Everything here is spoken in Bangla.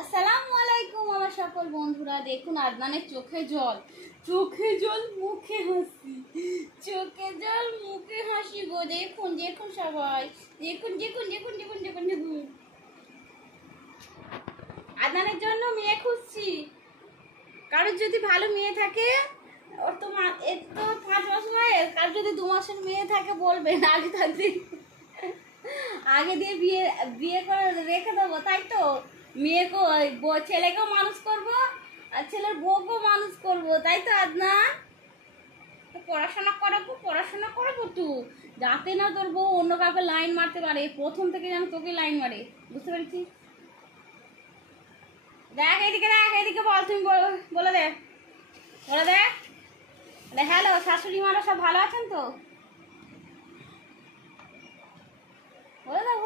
আসসালামু আলাইকুম আমার সকল বন্ধুরা। দেখুন আদনানের চোখে জল মুখে হাসি, চোখে জল মুখে হাসি গো। দেখুন দেখুন সবাই, দেখুন দেখুন দেখুন দেখুন দেখুন দেখুন। আদনানের জন্য মেয়ে খুঁজছি। কারোর যদি ভালো মেয়ে থাকে, ওর তো এর তো 5 মাস বয়স, কারোর যদি 2 মাসের মেয়ে থাকে বলবেন, আগে থাকতে আগে দিয়ে বিয়ে করে রেখে দেবো। তাই তো মেয়েকে ছেলেকেও মানুষ করবো আর ছেলের বউকেও মানুষ করবো, তাই তো আদনান? পড়াশোনা করাবো তো, যাতে না তোর বউ অন্য কাউকে লাইন মারতে পারে। প্রথম থেকে যেন তোকে লাইন মারে, বুঝতে পেরেছিস? দেখ এদিকে বল, তুমি বলে দে। হ্যালো শাশুড়ি মারা সব ভালো আছেন তো? বলে দাও।